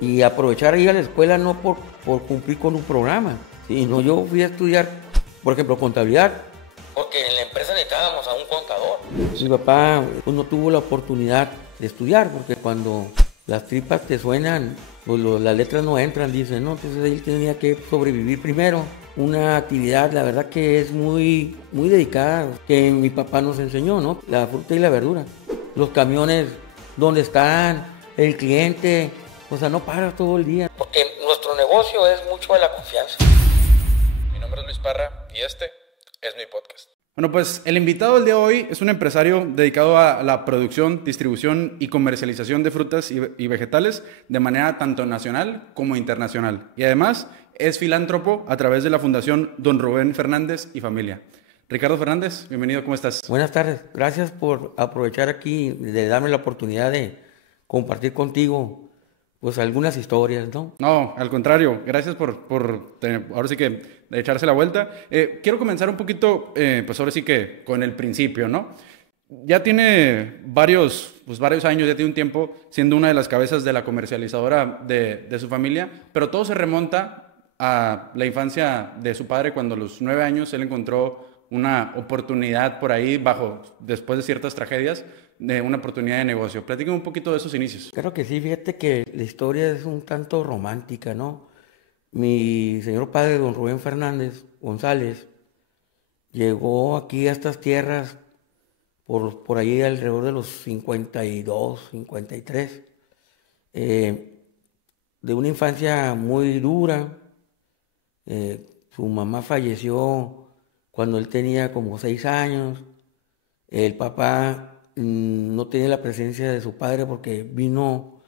y aprovechar ir a la escuela no por cumplir con un programa, sino yo fui a estudiar, por ejemplo, contabilidad, porque en la empresa necesitábamos a un contador. Mi papá pues, no tuvo la oportunidad de estudiar, porque cuando las tripas te suenan, pues las letras no entran, dicen, ¿no? Entonces él tenía que sobrevivir primero. Una actividad, la verdad que es muy dedicada, que mi papá nos enseñó, ¿no? La fruta y la verdura. Los camiones, donde están, el cliente, o sea, no paras todo el día. Porque nuestro negocio es mucho de la confianza. Mi nombre es Luis Parra y este es mi podcast. Bueno, pues el invitado del día de hoy es un empresario dedicado a la producción, distribución y comercialización de frutas y vegetales de manera tanto nacional como internacional. Y además es filántropo a través de la Fundación Don Rubén Fernández y Familia. Ricardo Fernández, bienvenido, ¿cómo estás? Buenas tardes, gracias por aprovechar aquí, de darme la oportunidad de compartir contigo pues algunas historias, ¿no? No, al contrario, gracias por ahora sí que echarse la vuelta. Quiero comenzar un poquito, pues ahora sí que con el principio, ¿no? Ya tiene varios años, ya tiene un tiempo siendo una de las cabezas de la comercializadora de su familia, pero todo se remonta a la infancia de su padre. Cuando a los 9 años él encontró una oportunidad por ahí, después de ciertas tragedias, de una oportunidad de negocio. Platícame un poquito de esos inicios. Claro que sí, fíjate que la historia es un tanto romántica, ¿no? Mi señor padre, don Rubén Fernández González, llegó aquí a estas tierras por ahí alrededor de los 52, 53, de una infancia muy dura. Su mamá falleció cuando él tenía como 6 años. El papá no tenía la presencia de su padre porque vino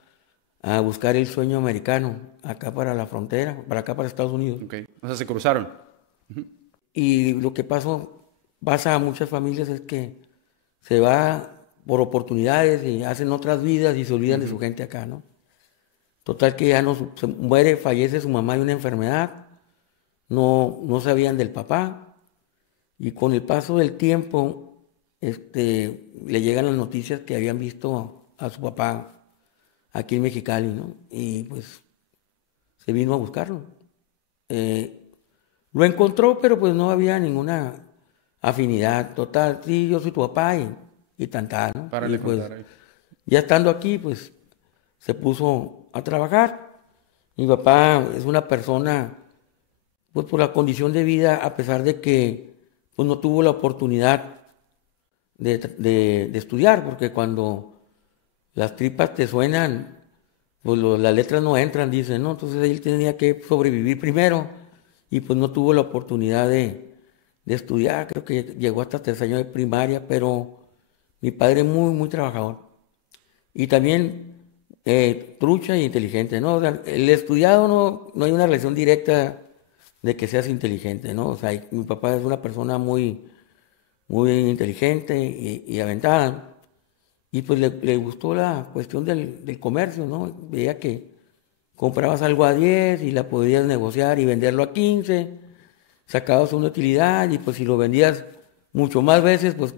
a buscar el sueño americano acá para la frontera, para acá para Estados Unidos. Ok, o sea, se cruzaron. Y lo que pasa a muchas familias es que se va por oportunidades y hacen otras vidas y se olvidan de su gente acá, ¿no? Total que ya no, se muere, fallece su mamá de una enfermedad, no sabían del papá, y con el paso del tiempo le llegan las noticias que habían visto a su papá aquí en Mexicali, ¿no? Y pues se vino a buscarlo. Lo encontró, pero pues no había ninguna afinidad total. Sí, yo soy tu papá y tanta, ¿no? Para Y le pues contar ahí. ya estando aquí, pues se puso a trabajar. Mi papá es una persona, pues por la condición de vida, a pesar de que pues no tuvo la oportunidad de estudiar, porque cuando las tripas te suenan, pues las letras no entran, dicen, ¿no? Entonces él tenía que sobrevivir primero y pues no tuvo la oportunidad de estudiar. Creo que llegó hasta tercer año de primaria, pero mi padre muy trabajador y también trucha e inteligente, ¿no? O sea, el estudiado no hay una relación directa de que seas inteligente, ¿no? O sea, mi papá es una persona muy inteligente y aventada. Y pues le gustó la cuestión del comercio, ¿no? Veía que comprabas algo a 10 y la podías negociar y venderlo a 15, sacabas una utilidad y pues si lo vendías mucho más veces, pues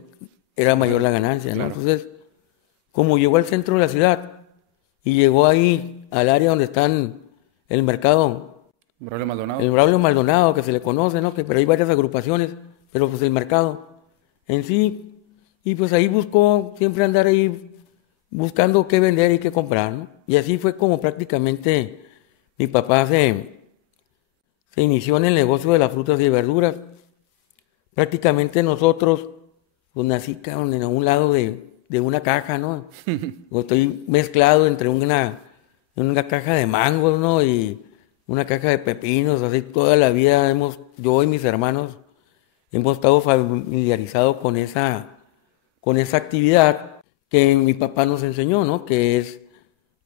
era mayor la ganancia, ¿no? Claro. Entonces, como llegó al centro de la ciudad y llegó ahí al área donde están el mercado, Braulio Maldonado. el Braulio Maldonado, que se le conoce, ¿no? Pero hay varias agrupaciones, pero pues el mercado en sí, y pues ahí buscó siempre andar ahí buscando qué vender y qué comprar, ¿no? Y así fue como prácticamente mi papá se inició en el negocio de las frutas y verduras. Prácticamente nosotros, pues nací cabrón, en un lado de una caja, ¿no? Estoy mezclado entre una caja de mangos, ¿no? Y una caja de pepinos, así toda la vida yo y mis hermanos hemos estado familiarizados con esa actividad que mi papá nos enseñó, ¿no? Que es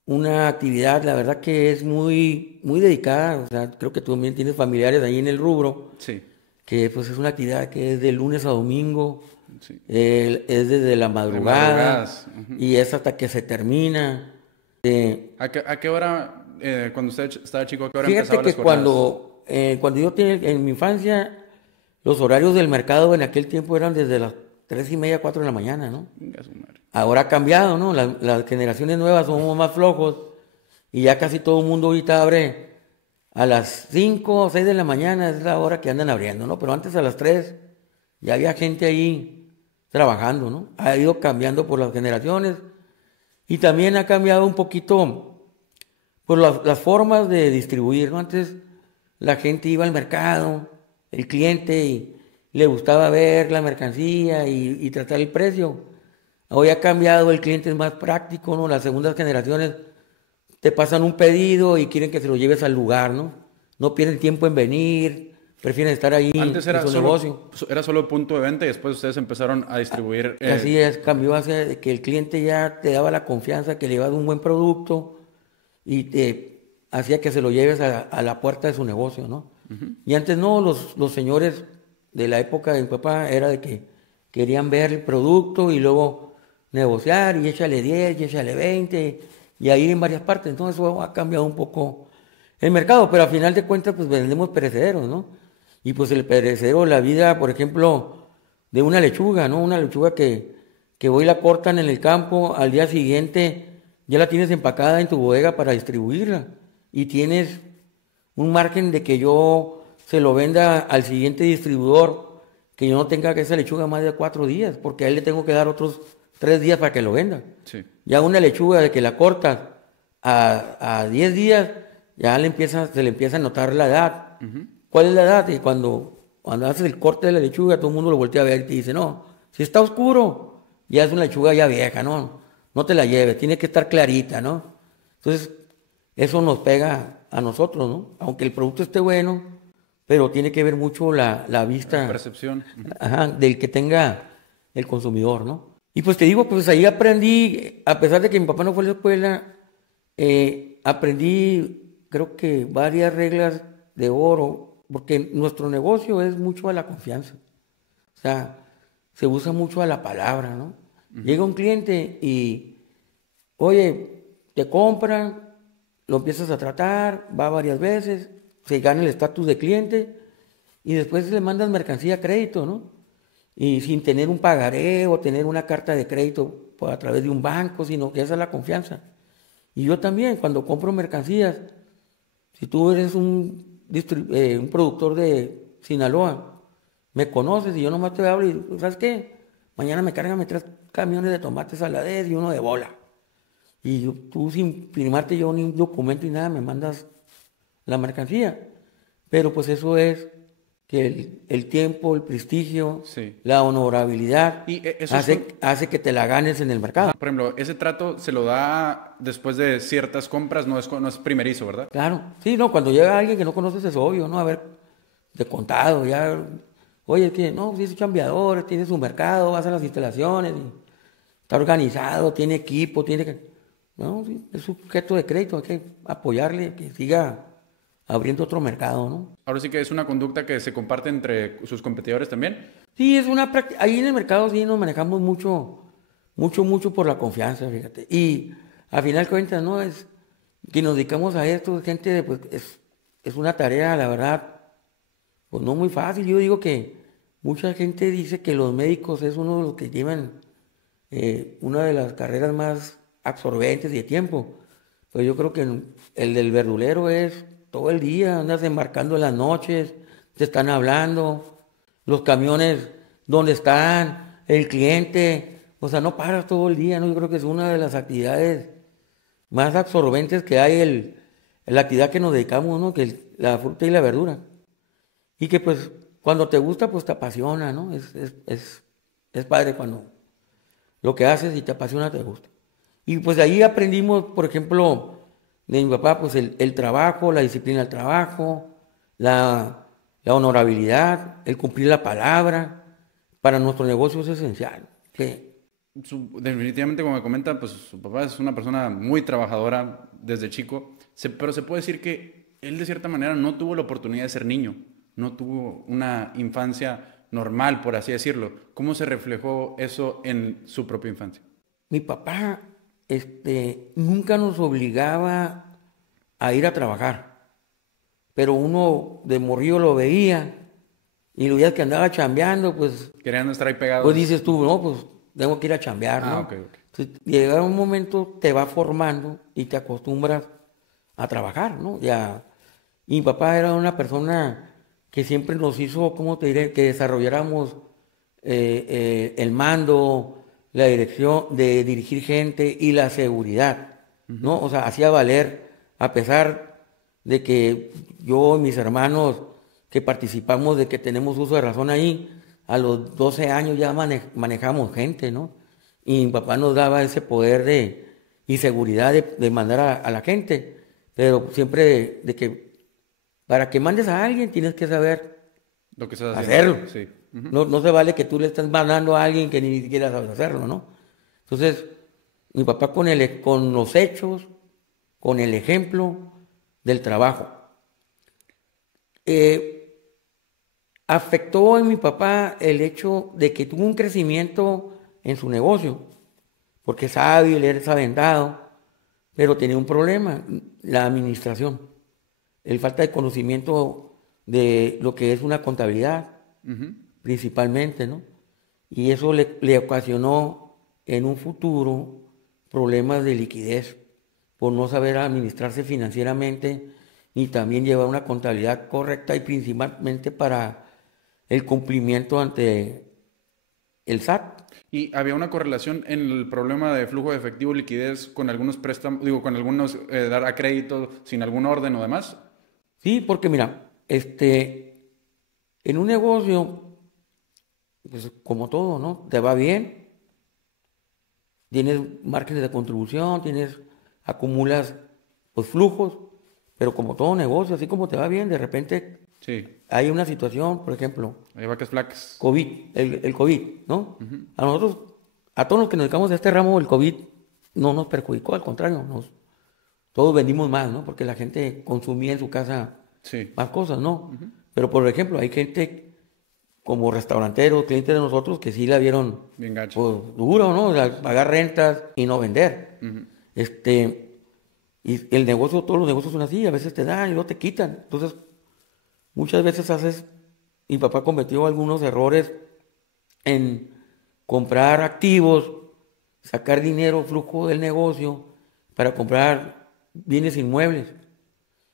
una actividad, la verdad que es muy dedicada. O sea, creo que tú también tienes familiares ahí en el rubro, Sí, que pues es una actividad que es de lunes a domingo, sí. es desde la De madrugada madrugadas. Ujú. y es hasta que se termina. ¿A qué hora, cuando usted estaba chico, a qué hora Fíjate empezaban las que jornadas? cuando yo tenía en mi infancia, los horarios del mercado en aquel tiempo eran desde las 3:30, 4 de la mañana, ¿no? Venga, su madre. Ahora ha cambiado, ¿no? Las generaciones nuevas somos más flojos Y ya casi todo el mundo ahorita abre a las 5 o 6 de la mañana, es la hora que andan abriendo, ¿no? Pero antes a las 3 ya había gente ahí trabajando, ¿no? Ha ido cambiando por las generaciones y también ha cambiado un poquito pues las formas de distribuir, ¿no? Antes la gente iba al mercado, el cliente, y le gustaba ver la mercancía y tratar el precio. Hoy ha cambiado, el cliente es más práctico, ¿no? Las segundas generaciones te pasan un pedido y quieren que se lo lleves al lugar, ¿no? No pierden tiempo en venir, prefieren estar ahí Antes en era su negocio. era solo punto de venta y después ustedes empezaron a distribuir. Así es, cambió hacia que el cliente ya te daba la confianza que le ibas a un buen producto y te hacía que se lo lleves a la puerta de su negocio, ¿no? Y antes no, los señores de la época de mi papá era de que querían ver el producto y luego negociar y échale 10 y échale 20 y ahí en varias partes. Entonces eso ha cambiado un poco el mercado, pero al final de cuentas pues vendemos perecederos, ¿no? Y pues el perecedero, la vida, por ejemplo, de una lechuga, ¿no? Una lechuga que hoy la cortan en el campo, al día siguiente ya la tienes empacada en tu bodega para distribuirla y tienes un margen de que yo se lo venda al siguiente distribuidor, que yo no tenga que esa lechuga más de 4 días, porque a él le tengo que dar otros 3 días para que lo venda. Sí. Ya una lechuga de que la cortas a 10 días, ya se le empieza a notar la edad. ¿Cuál es la edad? Y cuando haces el corte de la lechuga, todo el mundo lo voltea a ver y te dice, no, si está oscuro, ya es una lechuga ya vieja, ¿no? No te la lleves, tiene que estar clarita, ¿no? Entonces, eso nos pega a nosotros, ¿no? Aunque el producto esté bueno, pero tiene que ver mucho la vista. La percepción. Ajá, del que tenga el consumidor, ¿no? Y pues te digo, pues ahí aprendí, a pesar de que mi papá no fue a la escuela, aprendí, creo que varias reglas de oro, porque nuestro negocio es mucho a la confianza. O sea, se usa mucho a la palabra, ¿no? Llega un cliente y, oye, te compra, lo empiezas a tratar, va varias veces, se gana el estatus de cliente y después le mandas mercancía a crédito, ¿no? Y sin tener un pagaré o tener una carta de crédito a través de un banco, sino que esa es la confianza. Y yo también, cuando compro mercancías, si tú eres un productor de Sinaloa, me conoces y yo nomás te hablo y, ¿sabes qué? Mañana me cargan 3 camiones de tomates saladez y uno de bola. Y tú sin firmarte yo ni un documento ni nada, me mandas la mercancía. Pero pues eso es que el tiempo, el prestigio, Sí. la honorabilidad Y eso hace que te la ganes en el mercado. por ejemplo, ese trato se lo da después de ciertas compras, no es primerizo, ¿verdad? Claro, sí, no, cuando llega alguien que no conoces es obvio, ¿no? A ver, de contado, ya, oye, que no, sí es chambeador, tiene su mercado, vas a las instalaciones, y está organizado, tiene equipo, no, sí, es sujeto de crédito, hay que apoyarle, que siga abriendo otro mercado, ¿no? Ahora sí que es una conducta que se comparte entre sus competidores también. Sí, es una práctica, ahí en el mercado sí nos manejamos mucho por la confianza, fíjate, y al final de cuentas, ¿no? Es que nos dedicamos a esto, gente, pues es una tarea, la verdad, pues no muy fácil. Yo digo que mucha gente dice que los médicos es uno de los que llevan una de las carreras más absorbentes y de tiempo. Pero yo creo que el del verdulero es todo el día, andas embarcando en las noches, te están hablando, los camiones, ¿dónde están? El cliente, o sea, no paras todo el día, ¿no? Yo creo que es una de las actividades más absorbentes que hay, la actividad que nos dedicamos, ¿no? Que la fruta y la verdura. Y que pues cuando te gusta, pues te apasiona, ¿no? Es padre cuando lo que haces y te apasiona, te gusta. Y pues de ahí aprendimos, por ejemplo, de mi papá, pues el trabajo, la disciplina del trabajo, la honorabilidad, el cumplir la palabra. Para nuestro negocio es esencial. Que Definitivamente, como me comenta, pues su papá es una persona muy trabajadora desde chico, pero se puede decir que él de cierta manera no tuvo la oportunidad de ser niño, no tuvo una infancia normal, por así decirlo. ¿Cómo se reflejó eso en su propia infancia? mi papá nunca nos obligaba a ir a trabajar, pero uno de morrillo lo veía y lo veías que andaba chambeando, pues Querían estar ahí pegados. pues dices tú, no, pues tengo que ir a chambear, ¿no? Ok. Entonces, llega un momento, te va formando y te acostumbras a trabajar, ¿no? Y mi papá era una persona que siempre nos hizo, ¿cómo te diré?, que desarrolláramos el mando, la dirección de dirigir gente y la seguridad, ¿no? O sea, hacía valer, a pesar de que yo y mis hermanos que participamos de que tenemos uso de razón ahí, a los 12 años ya manejamos gente, ¿no? Y mi papá nos daba ese poder y seguridad de mandar a la gente, pero siempre de que para que mandes a alguien tienes que saber Lo que estás haciendo. hacerlo. Sí. Ujú. No se vale que tú le estés mandando a alguien que ni siquiera sabes hacerlo, ¿no? Entonces, mi papá con los hechos, con el ejemplo del trabajo. Afectó en mi papá el hecho de que tuvo un crecimiento en su negocio, porque es hábil, es aventado, pero tenía un problema, la administración, el falta de conocimiento de lo que es una contabilidad, Ujú. principalmente, ¿no? Y eso le ocasionó en un futuro problemas de liquidez por no saber administrarse financieramente ni también llevar una contabilidad correcta y principalmente para el cumplimiento ante el SAT. Y había una correlación en el problema de flujo de efectivo y liquidez con algunos préstamos, digo, con algunos dar a crédito sin algún orden o demás. Sí, porque mira, en un negocio, pues como todo, ¿no? Te va bien, tienes márgenes de contribución, acumulas pues flujos, pero como todo negocio, así como te va bien, de repente Sí, hay una situación, por ejemplo, hay vacas flacas. COVID, el COVID, ¿no? A nosotros, a todos los que nos dedicamos a este ramo, el COVID no nos perjudicó, al contrario, todos vendimos más, ¿no? Porque la gente consumía en su casa Sí, más cosas, ¿no? Pero, por ejemplo, hay gente como restauranteros, clientes de nosotros, que sí la vieron bien gacho. pues, duro, ¿no? O sea, pagar rentas y no vender. Y el negocio, todos los negocios son así, a veces te dan y luego te quitan. Entonces, muchas veces mi papá cometió algunos errores en comprar activos, sacar dinero, flujo del negocio, para comprar bienes inmuebles.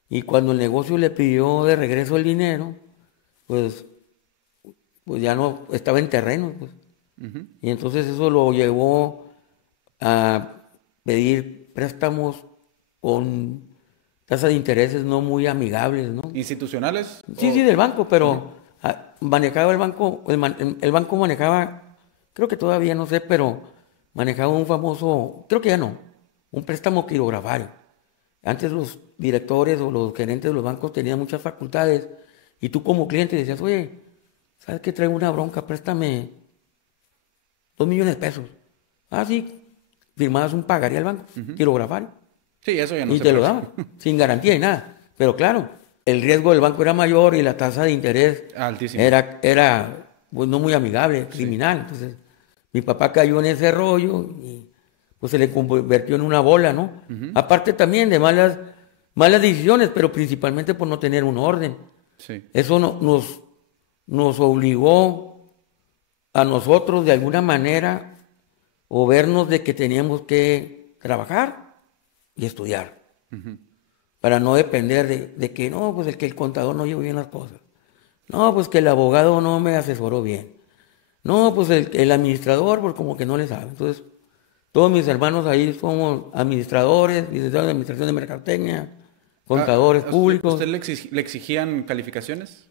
Y cuando el negocio le pidió de regreso el dinero, pues, pues ya no estaba en terreno, pues. Y entonces eso lo llevó a pedir préstamos con tasas de intereses no muy amigables, ¿no? ¿Institucionales? Sí, sí, del banco, pero manejaba el banco, el banco manejaba, creo que todavía no sé, pero manejaba un famoso, creo que ya no, un préstamo quirografario. Antes los directores o los gerentes de los bancos tenían muchas facultades y tú como cliente decías, oye, ¿sabes qué? Traigo una bronca, préstame 2 millones de pesos. Ah, sí, firmabas un pagaría al banco, quirografario. Sí, eso ya no Y se te lo puede. daban, sin garantía y nada. Pero claro, el riesgo del banco era mayor y la tasa de interés Altísimo. era pues, no muy amigable, criminal. Entonces, mi papá cayó en ese rollo y pues se le convirtió en una bola, ¿no? Aparte también de malas decisiones, pero principalmente por no tener un orden. Sí. Eso nos obligó a nosotros de alguna manera o vernos de que teníamos que trabajar y estudiar para no depender de que no, pues el contador no llevó bien las cosas. No, pues que el abogado no me asesoró bien. No, pues el administrador, pues como que no le sabe. Entonces, todos mis hermanos ahí somos administradores, licenciados de administración de mercadotecnia, contadores ¿A públicos. ¿Usted le exigían calificaciones?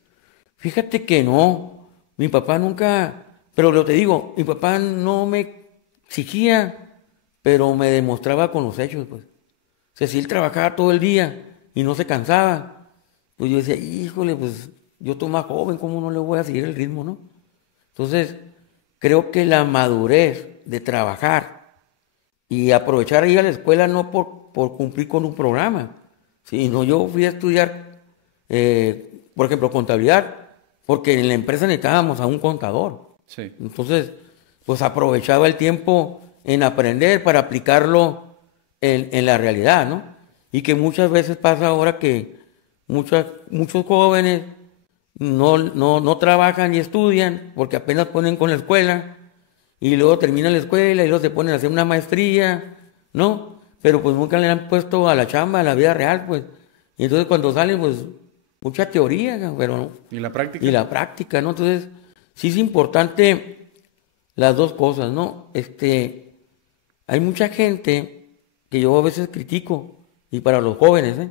Fíjate que no, mi papá nunca, pero lo te digo, mi papá no me exigía, pero me demostraba con los hechos, pues. O sea, si él trabajaba todo el día y no se cansaba, pues yo decía, híjole, pues yo estoy más joven, ¿cómo no le voy a seguir el ritmo, no? Entonces, creo que la madurez de trabajar y aprovechar ir a la escuela no por cumplir con un programa, sino yo fui a estudiar, por ejemplo, contabilidad, porque en la empresa necesitábamos a un contador. Sí. Entonces, pues aprovechaba el tiempo en aprender para aplicarlo en la realidad, ¿no? Y que muchas veces pasa ahora que muchos jóvenes no trabajan y estudian porque apenas ponen con la escuela y luego terminan la escuela y luego se ponen a hacer una maestría, ¿no? pero pues nunca le han puesto a la chamba, a la vida real, pues. Y entonces cuando salen, pues, mucha teoría, pero no. ¿Y la práctica? Y la práctica, ¿no? Entonces, sí es importante las dos cosas, ¿no? Hay mucha gente que yo a veces critico, y para los jóvenes, ¿eh?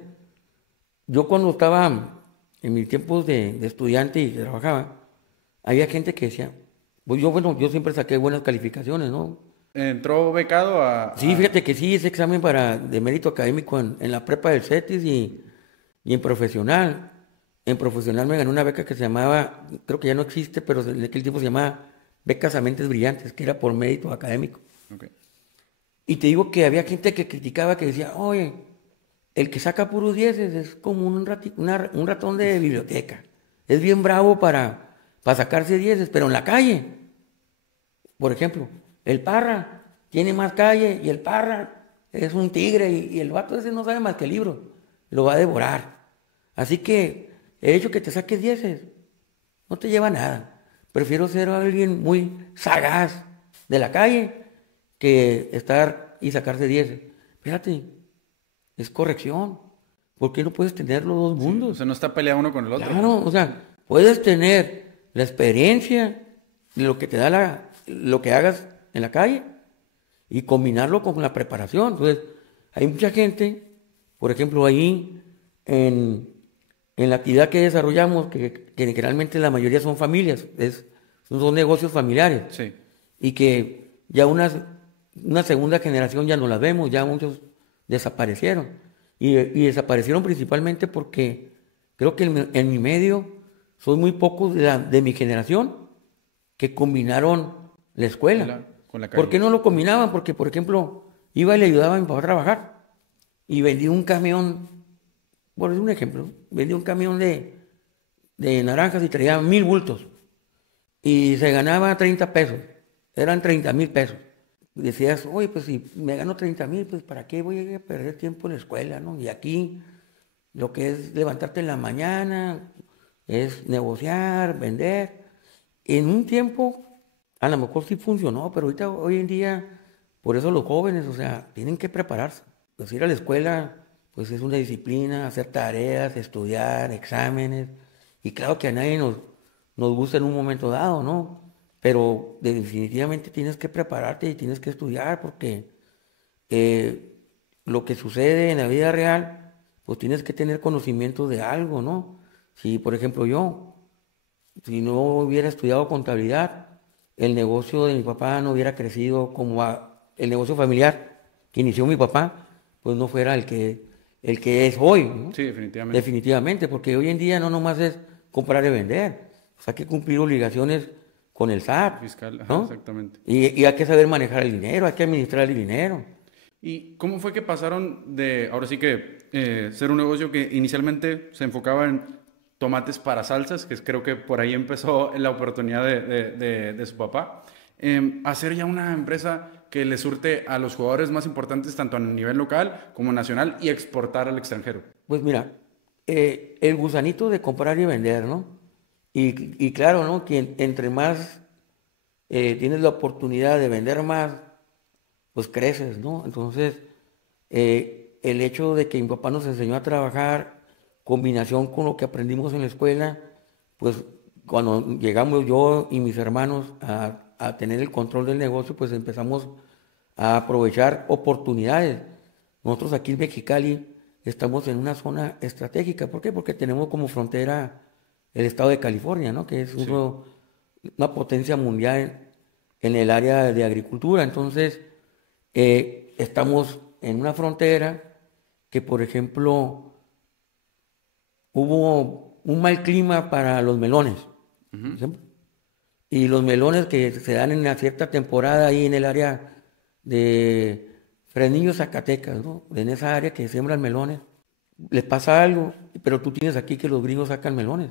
Yo cuando estaba en mis tiempos de estudiante y que trabajaba, había gente que decía, pues yo, bueno, yo siempre saqué buenas calificaciones, ¿no? ¿Entró becado Sí, fíjate que sí, ese examen de mérito académico en la prepa del CETIS y en profesional. En profesional me gané una beca que se llamaba, creo que ya no existe, pero en aquel tiempo se llamaba Becas a Mentes Brillantes, que era por mérito académico. Ok. Y te digo que había gente que criticaba, que decía, oye, el que saca puros dieces es como un ratón de biblioteca. Es bien bravo para sacarse dieces, pero en la calle, por ejemplo, el Parra tiene más calle y el Parra es un tigre y el vato ese no sabe más que el libro, lo va a devorar. Así que el hecho que te saques dieces no te lleva a nada. Prefiero ser alguien muy sagaz de la calle que estar y sacarse dieces. Fíjate, es corrección. ¿Por qué no puedes tener los dos Sí, mundos? o sea, no está peleado uno con el otro. Claro, o sea, puedes tener la experiencia de lo que te da lo que hagas en la calle y combinarlo con la preparación. Entonces, hay mucha gente, por ejemplo, ahí en la actividad que desarrollamos, que generalmente la mayoría son familias, son negocios familiares, Sí. y que ya una segunda generación ya no la vemos, ya muchos desaparecieron. Y desaparecieron principalmente porque creo que en mi medio son muy pocos de mi generación que combinaron la escuela. Con la ¿Por calle. qué no lo combinaban? Porque, por ejemplo, iba y le ayudaba a mi papá a trabajar y vendía un camión, por decir un ejemplo, vendía un camión de naranjas y traía 1000 bultos y se ganaba 30 pesos, eran 30,000 pesos. Decías, oye, pues si me gano 30,000, pues ¿para qué voy a perder tiempo en la escuela, no? Y aquí lo que es levantarte en la mañana, es negociar, vender. En un tiempo, a lo mejor sí funcionó, pero ahorita, hoy en día, por eso los jóvenes, o sea, tienen que prepararse. Pues ir a la escuela, pues es una disciplina, hacer tareas, estudiar, exámenes. Y claro que a nadie nos gusta en un momento dado, ¿no? Pero definitivamente tienes que prepararte y tienes que estudiar porque eh, lo que sucede en la vida real, pues tienes que tener conocimiento de algo, ¿no? Si, por ejemplo, si no hubiera estudiado contabilidad, el negocio de mi papá no hubiera crecido como el negocio familiar que inició mi papá, pues no fuera el que es hoy, ¿no? Sí, definitivamente. Definitivamente, porque hoy en día no nomás es comprar y vender, o sea, hay que cumplir obligaciones con el SAT, Fiscal, ajá, ¿no? exactamente. Y hay que saber manejar el dinero, hay que administrar el dinero. ¿Y cómo fue que pasaron de, ahora sí que, ser un negocio que inicialmente se enfocaba en tomates para salsas, que creo que por ahí empezó la oportunidad de su papá, a ser ya una empresa que le surte a los jugadores más importantes, tanto a nivel local como nacional, y exportar al extranjero? Pues mira, el gusanito de comprar y vender, ¿no? Y claro, ¿no? Que entre más tienes la oportunidad de vender más, pues creces, ¿no? Entonces, el hecho de que mi papá nos enseñó a trabajar, combinación con lo que aprendimos en la escuela, pues cuando llegamos yo y mis hermanos a tener el control del negocio, pues empezamos a aprovechar oportunidades. Nosotros aquí en Mexicali estamos en una zona estratégica. ¿Por qué? Porque tenemos como frontera el estado de California, ¿no? Que es Sí. una potencia mundial en el área de agricultura. Entonces, estamos en una frontera que, por ejemplo, hubo un mal clima para los melones, por ejemplo. Y los melones que se dan en una cierta temporada ahí en el área de Fresnillo, Zacatecas, ¿no? En esa área que siembran melones, les pasa algo, pero tú tienes aquí que los gringos sacan melones.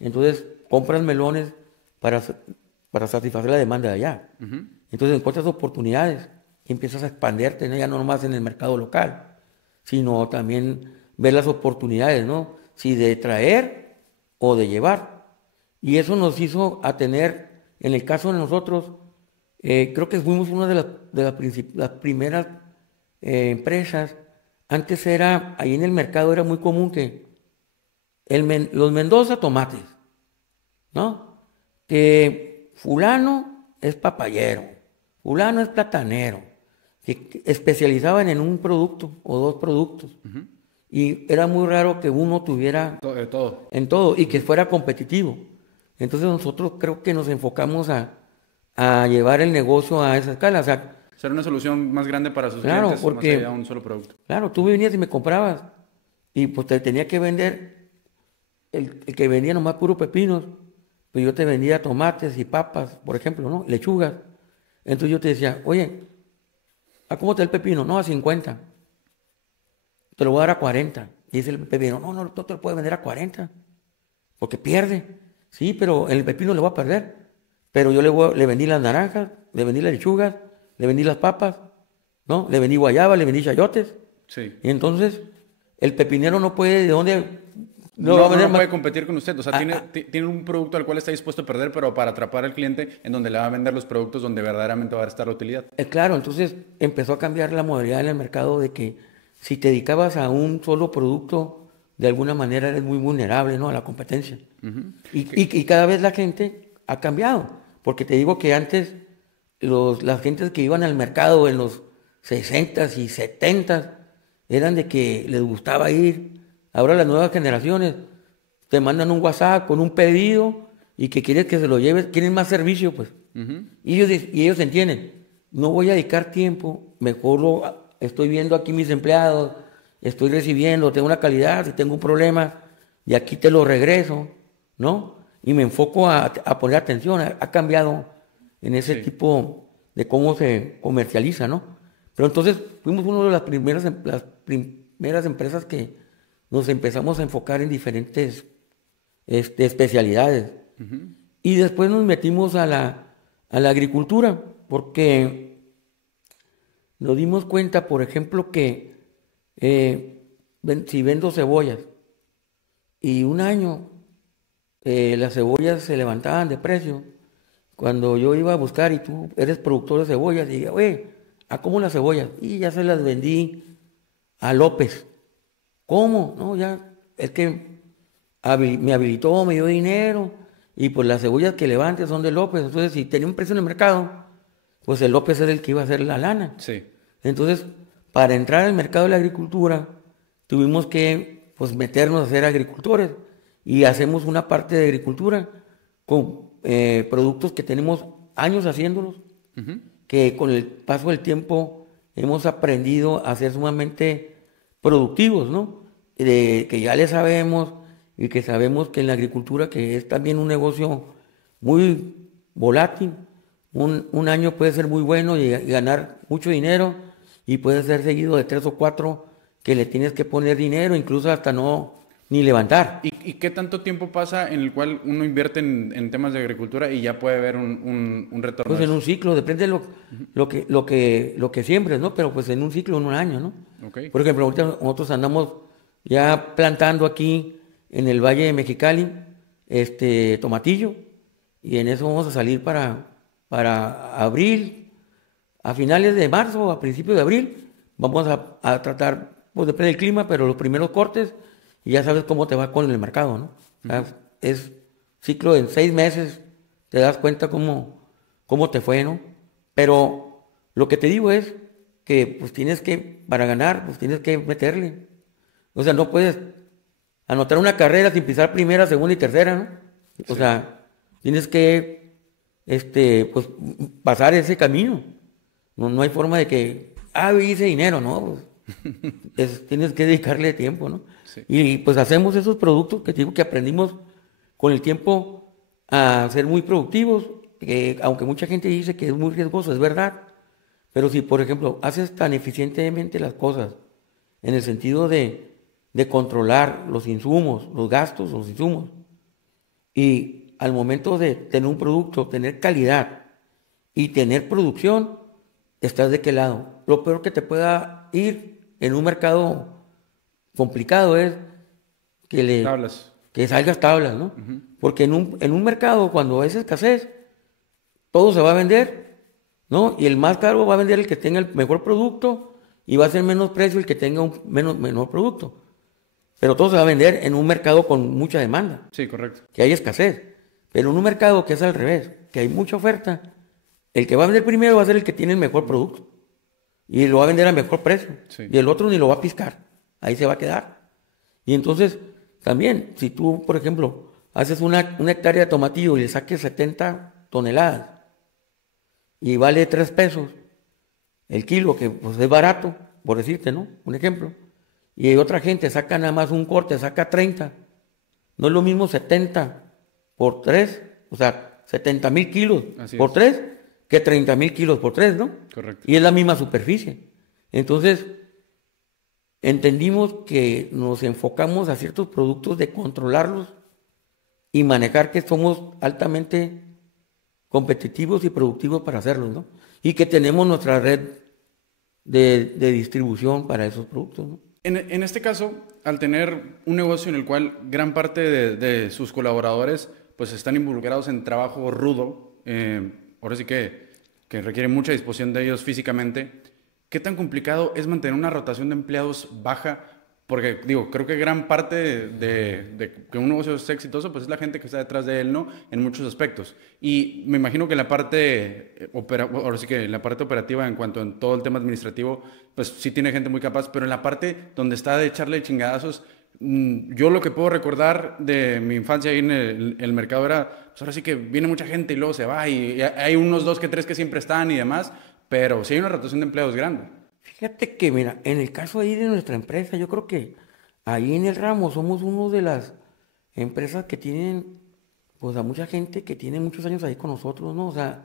Entonces compras melones para, para satisfacer la demanda de allá. Entonces encuentras oportunidades y empiezas a expandirte, ¿no? Ya no nomás en el mercado local, sino también ver las oportunidades, ¿no? Si de traer o de llevar. Y eso nos hizo a tener, en el caso de nosotros, creo que fuimos una de las primeras empresas, antes era, ahí en el mercado era muy común que los Mendoza tomates, ¿no? Que fulano es papayero, fulano es platanero, que especializaban en un producto o dos productos. Y era muy raro que uno tuviera Todo. en todo y que fuera competitivo. Entonces nosotros creo que nos enfocamos a llevar el negocio a esa escala. O sea, Ser una solución más grande para sus claro, clientes, más porque, allá de un solo producto. claro, tú venías y me comprabas y pues te tenía que vender el que vendía nomás puro pepinos, pues yo te vendía tomates y papas, por ejemplo, ¿no? Lechugas. Entonces yo te decía, oye, ¿a cómo te da el pepino? No, a 50. Te lo voy a dar a 40. Y dice el pepino, no te lo puedes vender a 40, porque pierde. Sí, pero el pepino le voy a perder. Pero yo le vendí las naranjas, le vendí las lechugas, le vendí las papas, ¿no? Le vendí guayaba, le vendí chayotes. Sí. Y entonces el pepinero no puede, ¿de dónde? No, va a vender no más. puede competir con usted. O sea, tiene un producto al cual está dispuesto a perder, pero para atrapar al cliente en donde le va a vender los productos donde verdaderamente va a estar la utilidad. Claro, entonces empezó a cambiar la modalidad en el mercado de que si te dedicabas a un solo producto, de alguna manera eres muy vulnerable, ¿no? A la competencia. Y cada vez la gente ha cambiado, porque te digo que antes las gentes que iban al mercado en los 60s y 70s eran de que les gustaba ir. Ahora las nuevas generaciones te mandan un WhatsApp con un pedido y que quieres que se lo lleves, quieren más servicio, pues. Y ellos entienden, no voy a dedicar tiempo, mejor estoy viendo aquí mis empleados, estoy recibiendo, tengo una calidad, si tengo un problema, y aquí te lo regreso, ¿no? Y me enfoco a poner atención, ha cambiado en ese tipo de cómo se comercializa, ¿no? Pero entonces fuimos una de las primeras empresas que nos empezamos a enfocar en diferentes especialidades. Y después nos metimos a la agricultura, porque nos dimos cuenta, por ejemplo, que si vendo cebollas y un año las cebollas se levantaban de precio, cuando yo iba a buscar y tú eres productor de cebollas, y dije, oye, ¿a cómo las cebollas? Y ya se las vendí a López. ¿Cómo? No, ya, es que me habilitó, me dio dinero, y pues las cebollas que levante son de López. Entonces, si tenía un precio en el mercado, pues el López era el que iba a hacer la lana. Sí. Entonces, para entrar al mercado de la agricultura, tuvimos que pues meternos a ser agricultores, y hacemos una parte de agricultura con productos que tenemos años haciéndolos, que con el paso del tiempo hemos aprendido a ser sumamente productivos, ¿no? Que ya le sabemos, y que sabemos que en la agricultura, que es también un negocio muy volátil, un año puede ser muy bueno y ganar mucho dinero, y puede ser seguido de 3 o 4 que le tienes que poner dinero, incluso hasta ni levantar. ¿Y qué tanto tiempo pasa en el cual uno invierte en temas de agricultura y ya puede ver un retorno? Pues en un ciclo, depende de lo que siembres, ¿no? Pero pues en un ciclo, en un año, ¿no? Okay. Por ejemplo, ahorita nosotros andamos ya plantando aquí en el Valle de Mexicali, tomatillo, y en eso vamos a salir para abril, a finales de marzo, a principios de abril, vamos a tratar, pues depende del clima, pero los primeros cortes, y ya sabes cómo te va con el mercado, ¿no? O sea, es ciclo de 6 meses, te das cuenta cómo te fue, ¿no? Pero lo que te digo es que pues tienes que, para ganar, pues tienes que meterle. O sea, no puedes anotar una carrera sin pisar primera, segunda y tercera, ¿no? O sea, tienes que, pues, pasar ese camino. No hay forma de que, hice dinero, ¿no? Pues, tienes que dedicarle tiempo, ¿no? Sí. Y pues hacemos esos productos que te digo que aprendimos con el tiempo a ser muy productivos, que aunque mucha gente dice que es muy riesgoso, es verdad. Pero si, por ejemplo, haces tan eficientemente las cosas, en el sentido de controlar los insumos, los gastos, los insumos, y al momento de tener un producto, tener calidad y tener producción, ¿estás de qué lado? Lo peor que te pueda ir en un mercado complicado es que salgas tablas, ¿no? Porque en un mercado, cuando es escasez, todo se va a vender, ¿no? Y el más caro va a vender el que tenga el mejor producto, y va a ser menos precio el que tenga un menor producto. Pero todo se va a vender en un mercado con mucha demanda. Sí, correcto. Que hay escasez. Pero en un mercado que es al revés, que hay mucha oferta, el que va a vender primero va a ser el que tiene el mejor producto. Y lo va a vender a mejor precio. Sí. Y el otro ni lo va a piscar. Ahí se va a quedar. Y entonces, también, si tú, por ejemplo, haces una hectárea de tomatillo y le saques 70 toneladas y vale 3 pesos el kilo, que pues es barato, por decirte, ¿no? Un ejemplo. Y hay otra gente saca nada más un corte, saca 30. No es lo mismo 70 por 3, o sea, 70,000 kilos Así por es. 3, que 30,000 kilos por 3, ¿no? Correcto. Y es la misma superficie. Entonces, entendimos que nos enfocamos a ciertos productos de controlarlos y manejar, que somos altamente competitivos y productivos para hacerlos, ¿no? Y que tenemos nuestra red de distribución para esos productos, ¿no? En este caso, al tener un negocio en el cual gran parte de sus colaboradores pues están involucrados en trabajo rudo, ahora sí que requiere mucha disposición de ellos físicamente, ¿qué tan complicado es mantener una rotación de empleados baja? Porque digo, creo que gran parte de que un negocio es exitoso pues es la gente que está detrás de él, ¿no? En muchos aspectos. Y me imagino que la parte ahora sí que la parte operativa en cuanto a todo el tema administrativo, pues sí tiene gente muy capaz, pero en la parte donde está de echarle chingadazos, yo lo que puedo recordar de mi infancia ahí en el mercado era, pues ahora sí que viene mucha gente y luego se va y hay unos 2 que 3 que siempre están y demás, pero sí hay una rotación de empleados grande. Fíjate que, mira, en el caso ahí de nuestra empresa, yo creo que ahí en el ramo somos una de las empresas que tienen, pues a mucha gente que tiene muchos años ahí con nosotros, ¿no? O sea,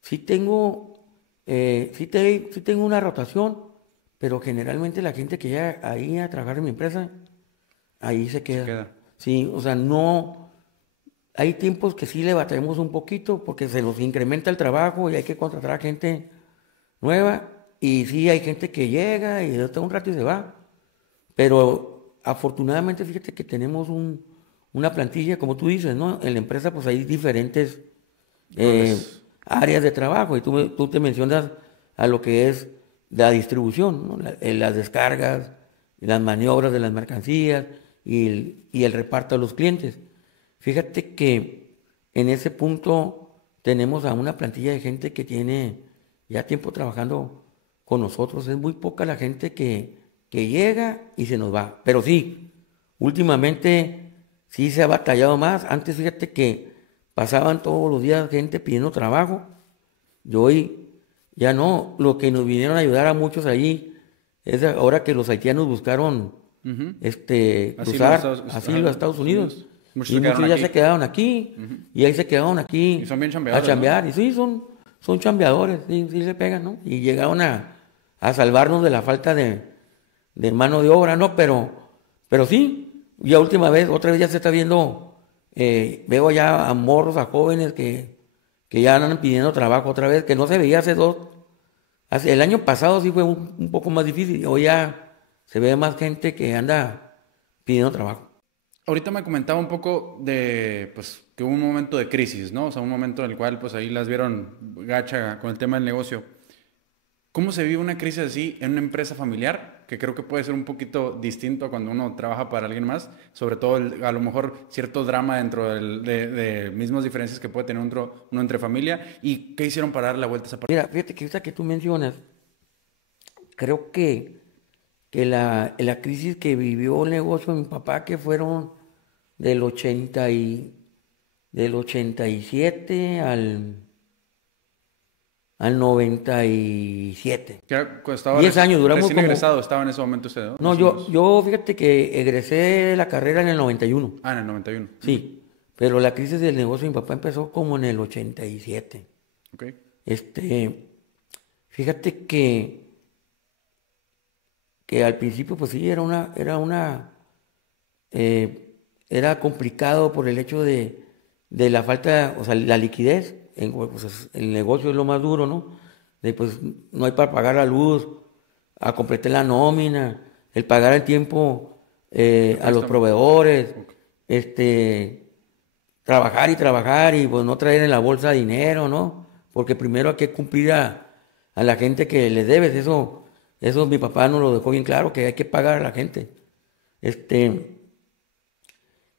sí tengo, sí tengo una rotación, pero generalmente la gente que llega ahí a trabajar en mi empresa, ahí se Se queda. queda. Sí, o sea, no, hay tiempos que sí le batallamos un poquito porque se nos incrementa el trabajo y hay que contratar a gente nueva. Y sí, hay gente que llega y está un rato y se va. Pero afortunadamente, fíjate que tenemos una plantilla, como tú dices, ¿no? En la empresa pues hay diferentes Roles. áreas de trabajo y tú te mencionas a lo que es la distribución, ¿no? Las descargas, las maniobras de las mercancías y el reparto a los clientes. Fíjate que en ese punto tenemos a una plantilla de gente que tiene ya tiempo trabajando con nosotros. Es muy poca la gente que llega y se nos va. Pero sí, últimamente sí se ha batallado más. Antes fíjate que pasaban todos los días gente pidiendo trabajo. Y hoy ya no. Lo que nos vinieron a ayudar a muchos allí es ahora que los haitianos buscaron Ujú. cruzar asilo a Estados Unidos. Muchos Y se quedaron muchos ya aquí. se quedaron aquí. Y ahí se quedaron aquí Y son bien a chambeadores, chambear. Y sí, son chambeadores, sí se pegan, ¿no? Y llegaron a salvarnos de la falta de mano de obra, ¿no? Pero sí, ya última vez, otra vez ya se está viendo, veo ya a morros, a jóvenes que ya andan pidiendo trabajo otra vez, que no se veía el año pasado sí fue un poco más difícil, hoy ya se ve más gente que anda pidiendo trabajo. Ahorita me comentaba un poco de, pues, que hubo un momento de crisis, ¿no? O sea, un momento en el cual, pues, ahí las vieron gacha con el tema del negocio. ¿Cómo se vive una crisis así en una empresa familiar? Que creo que puede ser un poquito distinto a cuando uno trabaja para alguien más, sobre todo a lo mejor cierto drama dentro de mismas diferencias que puede tener uno entre familia. ¿Y qué hicieron para dar la vuelta a esa parte? Mira, fíjate que ahorita que tú mencionas, creo que la crisis que vivió el negocio de mi papá, que fueron del 87 al 97. Que cuando estaba 10 años, duramos recién como... egresado, estaba en ese momento usted, ¿no? No, Más o menos. yo fíjate que egresé la carrera en el 91, Ah, en el 91. sí, pero la crisis del negocio de mi papá empezó como en el 87. Ok. Fíjate que al principio pues sí, era complicado por el hecho de la falta, o sea, la liquidez. Pues, el negocio es lo más duro, ¿no? Pues no hay para pagar la luz, a completar la nómina, el pagar el tiempo a los proveedores, Ok. trabajar y trabajar y pues no traer en la bolsa dinero, ¿no? Porque primero hay que cumplir a la gente que le debes, eso Eso mi papá nos lo dejó bien claro, que hay que pagar a la gente. Este,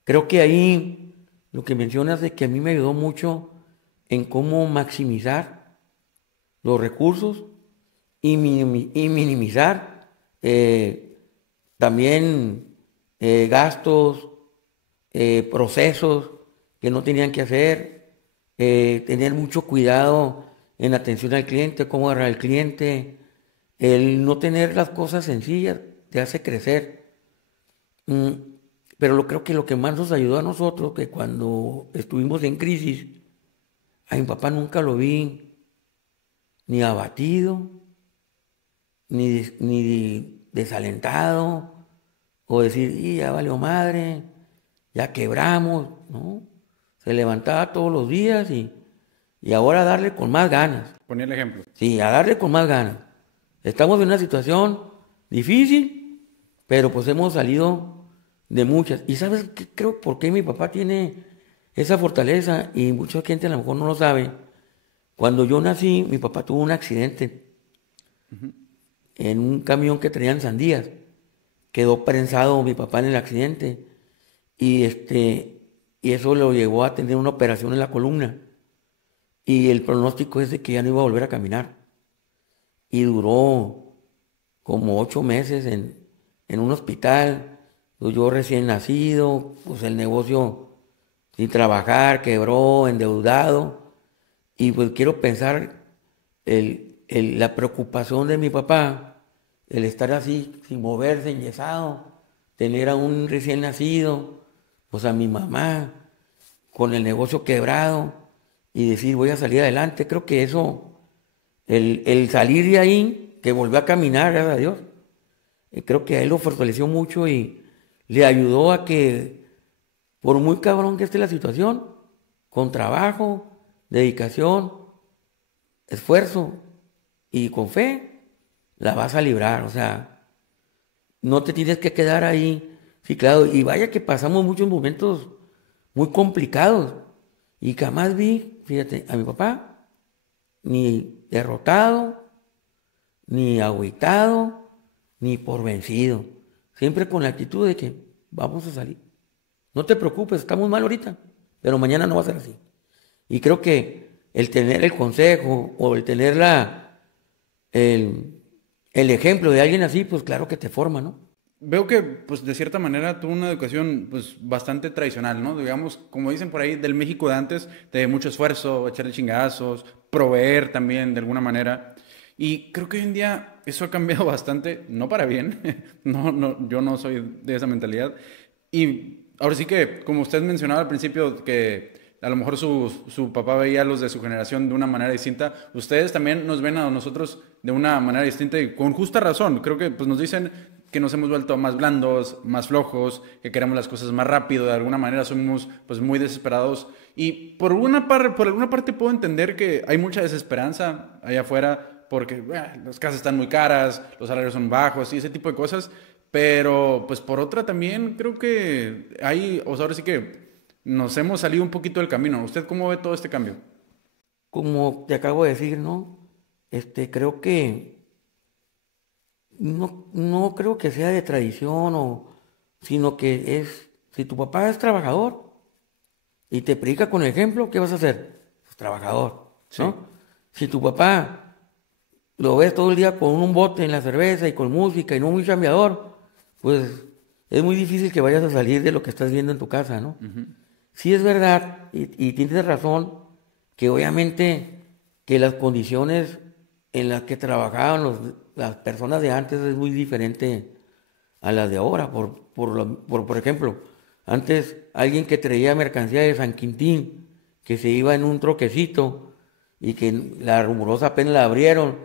creo que ahí lo que mencionas de que a mí me ayudó mucho en cómo maximizar los recursos y minimizar también gastos, procesos que no tenían que hacer, tener mucho cuidado en atención al cliente, cómo agarrar al cliente, el no tener las cosas sencillas te hace crecer. Mm, pero creo que lo que más nos ayudó a nosotros, que cuando estuvimos en crisis, a mi papá nunca lo vi ni abatido, ni desalentado, o decir, y ya valió madre, ya quebramos, ¿no? Se levantaba todos los días y ahora a darle con más ganas. Ponía el ejemplo. Sí, a darle con más ganas. Estamos en una situación difícil, pero pues hemos salido de muchas. ¿Y sabes qué? Creo por qué mi papá tiene esa fortaleza y mucha gente a lo mejor no lo sabe. Cuando yo nací, mi papá tuvo un accidente en un camión que traían sandías. Quedó prensado mi papá en el accidente y eso lo llevó a tener una operación en la columna. Y el pronóstico es de que ya no iba a volver a caminar. Y duró como 8 meses en un hospital. Pues yo recién nacido, pues el negocio sin trabajar, quebró, endeudado. Y pues quiero pensar la preocupación de mi papá, el estar así, sin moverse, enyesado, tener a un recién nacido, pues a mi mamá, con el negocio quebrado, y decir voy a salir adelante. Creo que eso, el salir de ahí, que volvió a caminar, gracias a Dios, creo que a él lo fortaleció mucho y le ayudó a que, por muy cabrón que esté la situación, con trabajo, dedicación, esfuerzo y con fe, la vas a librar. O sea, no te tienes que quedar ahí. Sí, claro, y vaya que pasamos muchos momentos muy complicados y jamás vi, fíjate, a mi papá ni derrotado, ni agüitado, ni por vencido. Siempre con la actitud de que vamos a salir. No te preocupes, estamos mal ahorita, pero mañana no va a ser así. Y creo que el tener el consejo o el tener el ejemplo de alguien así, pues claro que te forma, ¿no? Veo que, pues, de cierta manera tuvo una educación, pues, bastante tradicional, ¿no? Digamos, como dicen por ahí, del México de antes, de mucho esfuerzo, echarle chingazos, proveer también de alguna manera. Y creo que hoy en día eso ha cambiado bastante, no para bien, yo no soy de esa mentalidad. Y ahora sí que, como usted mencionaba al principio, que a lo mejor su papá veía a los de su generación de una manera distinta, ustedes también nos ven a nosotros de una manera distinta y con justa razón. Creo que pues, nos dicen que nos hemos vuelto más blandos, más flojos, que queremos las cosas más rápido, de alguna manera somos pues muy desesperados y por alguna parte puedo entender que hay mucha desesperanza allá afuera porque las casas están muy caras, los salarios son bajos y ese tipo de cosas, pero pues por otra también creo que hay, o sea, ahora sí que nos hemos salido un poquito del camino. ¿Usted cómo ve todo este cambio? Como te acabo de decir, ¿no? Creo que no creo que sea de tradición sino que si tu papá es trabajador y te predica con ejemplo, ¿qué vas a hacer? Pues trabajador, Sí. ¿no? Si tu papá lo ves todo el día con un bote en la cerveza y con música y no muy chambeador, pues es muy difícil que vayas a salir de lo que estás viendo en tu casa, ¿no? Sí es verdad, y tienes razón, que obviamente que las condiciones en las que trabajaban las personas de antes es muy diferente a las de ahora. Por ejemplo, antes alguien que traía mercancía de San Quintín, que se iba en un troquecito y que la Rumorosa apenas la abrieron,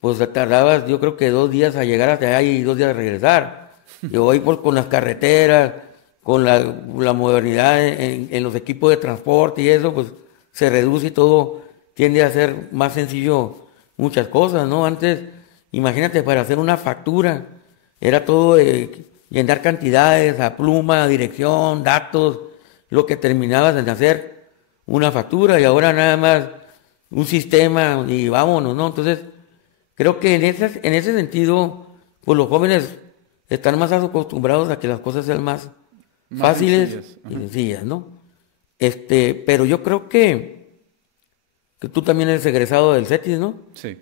pues tardabas yo creo que 2 días a llegar hasta allá y 2 días a regresar. Y hoy pues con las carreteras, con la modernidad en los equipos de transporte y eso, pues se reduce y todo tiende a ser más sencillo muchas cosas, ¿no? Antes, imagínate, para hacer una factura, era todo llenar cantidades a pluma, dirección, datos, lo que terminabas en hacer una factura y ahora nada más un sistema y vámonos, ¿no? Entonces, creo que en ese sentido, pues los jóvenes están más acostumbrados a que las cosas sean más fáciles sencillas. y Ajá. sencillas, ¿no? Pero yo creo que tú también eres egresado del CETIS, ¿no? Sí.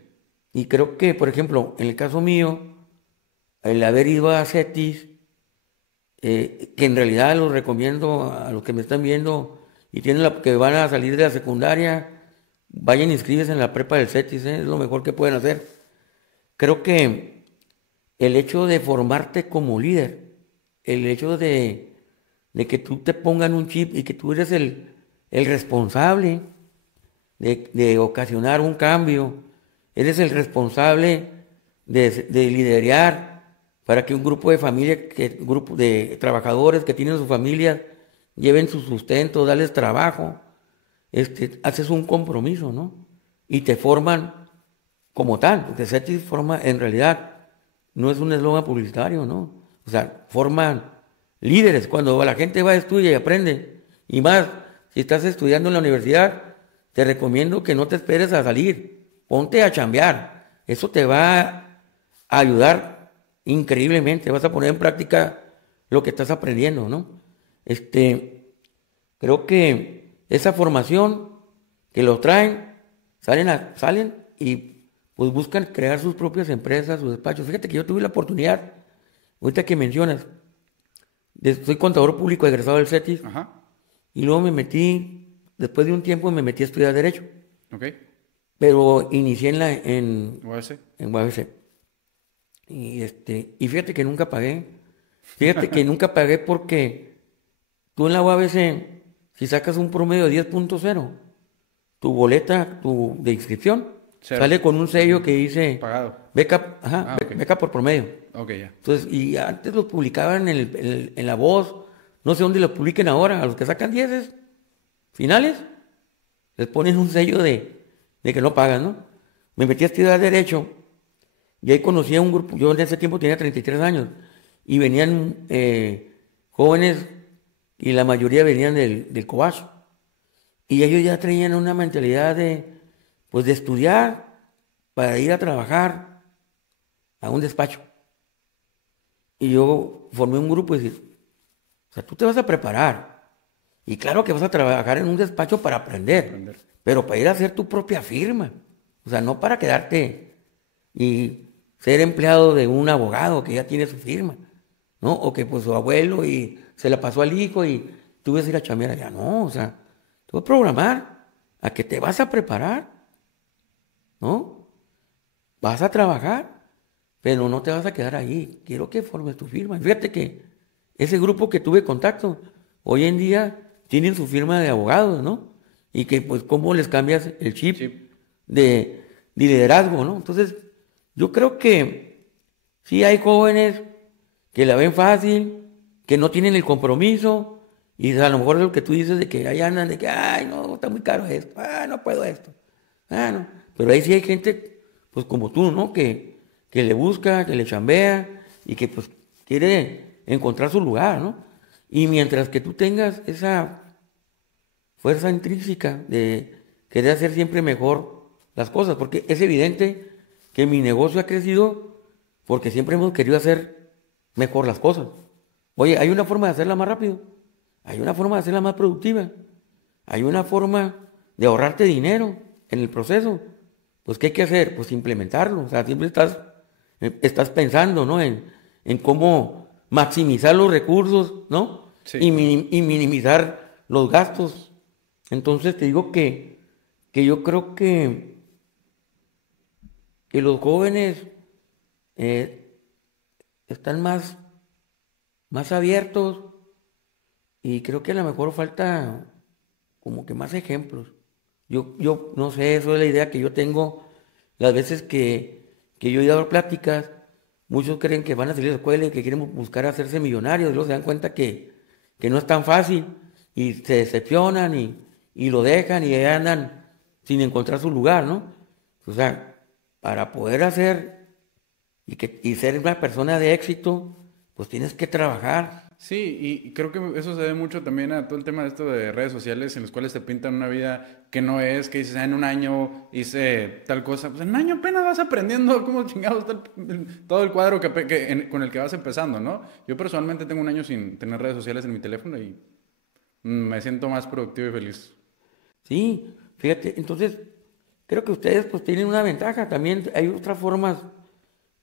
Y creo que, por ejemplo, en el caso mío, el haber ido a CETIS, que en realidad los recomiendo a los que me están viendo y que van a salir de la secundaria, vayan e inscríbanse en la prepa del CETIS, es lo mejor que pueden hacer. Creo que el hecho de formarte como líder, el hecho de que tú te pongan un chip y que tú eres el responsable de ocasionar un cambio, eres el responsable de liderar para que un grupo de familia, un grupo de trabajadores que tienen su familia, lleven su sustento, darles trabajo, haces un compromiso, ¿no? Y te forman como tal, porque CETIS forma, en realidad, no es un eslogan publicitario, ¿no? O sea, forman líderes. Cuando la gente va a estudiar y aprende, y más, si estás estudiando en la universidad, te recomiendo que no te esperes a salir, ponte a chambear. Eso te va a ayudar increíblemente, vas a poner en práctica lo que estás aprendiendo, ¿no? Creo que esa formación que lo traen, salen y pues buscan crear sus propias empresas, sus despachos. Fíjate que yo tuve la oportunidad, ahorita que mencionas, soy contador público egresado del CETIS Ajá. y luego después de un tiempo me metí a estudiar Derecho, Ok. pero inicié en UAS. UABC. Y fíjate que nunca pagué. Fíjate que nunca pagué porque tú en la UABC, si sacas un promedio de 10.0, tu boleta de inscripción Cero. sale con un sello que dice Pagado. beca, ajá, Ah, ok. beca por promedio. Ok, ya. Entonces, y antes los publicaban en La Voz, no sé dónde lo publiquen ahora, a los que sacan 10 finales, les ponen un sello de que no pagan, ¿no? Me metí a estudiar Derecho y ahí conocí a un grupo, yo en ese tiempo tenía 33 años, y venían jóvenes, y la mayoría venían del Cobacho, y ellos ya traían una mentalidad pues de estudiar para ir a trabajar a un despacho. Y yo formé un grupo y decir, o sea, tú te vas a preparar. Y claro que vas a trabajar en un despacho para aprender, pero para ir a hacer tu propia firma. O sea, no para quedarte y ser empleado de un abogado que ya tiene su firma, ¿no? O que pues su abuelo y se la pasó al hijo y tú vas a ir a chambear allá. No, o sea, tú vas a programar a que te vas a preparar, ¿no? Vas a trabajar, pero no te vas a quedar ahí. Quiero que formes tu firma. Fíjate que ese grupo que tuve contacto, hoy en día tienen su firma de abogados, ¿no? Y que pues cómo les cambias el chip Sí. de liderazgo, ¿no? Entonces, yo creo que sí hay jóvenes que la ven fácil, que no tienen el compromiso, y a lo mejor es lo que tú dices de que ahí andan, de que, ay, no, está muy caro esto, no puedo esto, no. Pero ahí sí hay gente, pues como tú, ¿no? Que le busca, que le chambea, y que pues quiere encontrar su lugar, ¿no? Y mientras que tú tengas esa fuerza intrínseca de querer hacer siempre mejor las cosas, porque es evidente que mi negocio ha crecido porque siempre hemos querido hacer mejor las cosas. Oye, hay una forma de hacerla más rápido, hay una forma de hacerla más productiva, hay una forma de ahorrarte dinero en el proceso. Pues, ¿qué hay que hacer? Pues implementarlo. O sea, siempre estás pensando, ¿no? En cómo maximizar los recursos, ¿no? Sí. Y minimizar los gastos. Entonces te digo que yo creo que los jóvenes están más abiertos y creo que a lo mejor falta como que más ejemplos. Yo no sé, eso es la idea que yo tengo. Las veces que yo he ido a dar pláticas, muchos creen que van a salir de la escuela y que quieren buscar hacerse millonarios, y luego se dan cuenta que no es tan fácil y se decepcionan y lo dejan y ahí andan sin encontrar su lugar, ¿no? O sea, para poder hacer y ser una persona de éxito, pues tienes que trabajar Sí, y creo que eso se debe mucho también a todo el tema de esto de redes sociales en los cuales te pintan una vida que no es, que dices, en un año hice tal cosa. Pues en un año apenas vas aprendiendo cómo chingados está todo el cuadro con el que vas empezando, ¿no? Yo personalmente tengo un año sin tener redes sociales en mi teléfono y me siento más productivo y feliz. Sí, fíjate, entonces creo que ustedes pues tienen una ventaja. También hay otras formas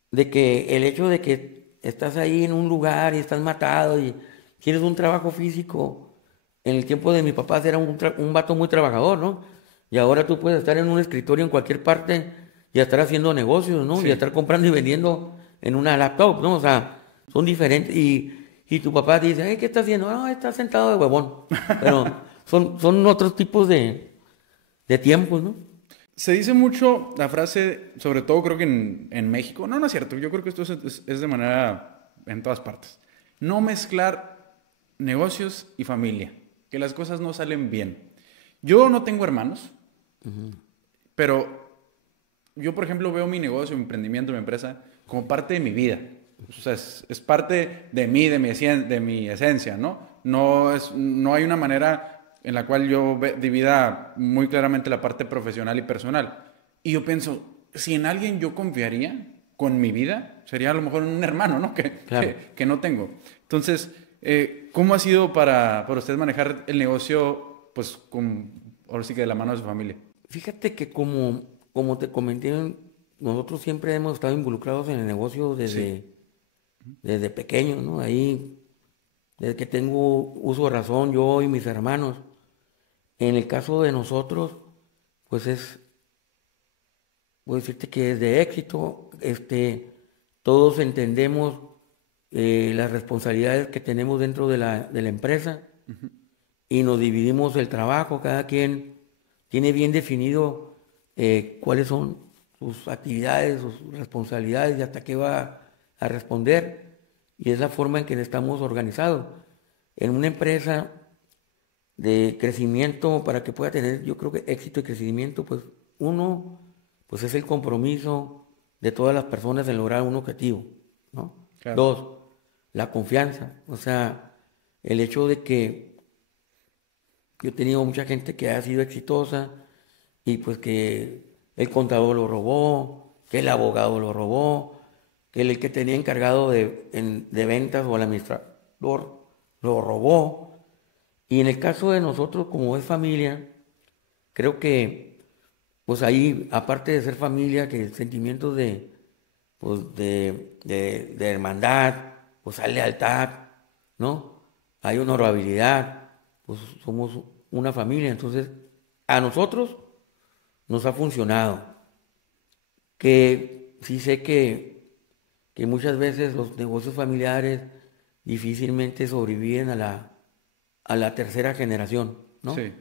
de que el hecho de que estás ahí en un lugar y estás matado y tienes un trabajo físico. En el tiempo de mi papá era un vato muy trabajador, ¿no? Y ahora tú puedes estar en un escritorio en cualquier parte y estar haciendo negocios, ¿no? Y Sí. estar comprando y vendiendo en una laptop, ¿no? O sea, son diferentes. Y tu papá dice, "Ay, ¿qué está haciendo? No, está sentado de huevón." Pero son otros tipos de tiempos, ¿no? Se dice mucho la frase, sobre todo creo que en México, no, no es cierto, yo creo que esto es de manera en todas partes. No mezclar negocios y familia, que las cosas no salen bien. Yo no tengo hermanos, pero yo, por ejemplo, veo mi negocio, mi emprendimiento, mi empresa como parte de mi vida. O sea, es parte de mí, de mi esencia, ¿no? No hay una manera en la cual yo divida muy claramente la parte profesional y personal. Y yo pienso, si en alguien yo confiaría con mi vida, sería a lo mejor un hermano, ¿no? Claro. Que no tengo. Entonces, ¿cómo ha sido para usted manejar el negocio, pues, ahora sí que de la mano de su familia? Fíjate que como te comenté, nosotros siempre hemos estado involucrados en el negocio Sí, desde pequeños, ¿no? Ahí, desde que tengo uso de razón, yo y mis hermanos. En el caso de nosotros, pues puedo decirte que es de éxito, todos entendemos las responsabilidades que tenemos dentro de la empresa y nos dividimos el trabajo, cada quien tiene bien definido cuáles son sus actividades, sus responsabilidades y hasta qué va a responder. Y es la forma en que estamos organizados. En una empresa de crecimiento, para que pueda tener, yo creo que éxito y crecimiento, pues uno, pues es el compromiso de todas las personas en lograr un objetivo, ¿no? claro. Dos, la confianza, o sea, el hecho de que yo he tenido mucha gente que ha sido exitosa y pues que el contador lo robó, que el abogado lo robó, que el que tenía encargado de ventas o el administrador lo robó. Y en el caso de nosotros, como es familia, creo que pues ahí, aparte de ser familia, que sentimientos pues, de hermandad, pues hay lealtad, ¿no? Hay honorabilidad, pues somos una familia. Entonces, a nosotros nos ha funcionado. Que sí sé que muchas veces los negocios familiares difícilmente sobreviven a la tercera generación, ¿no? Sí.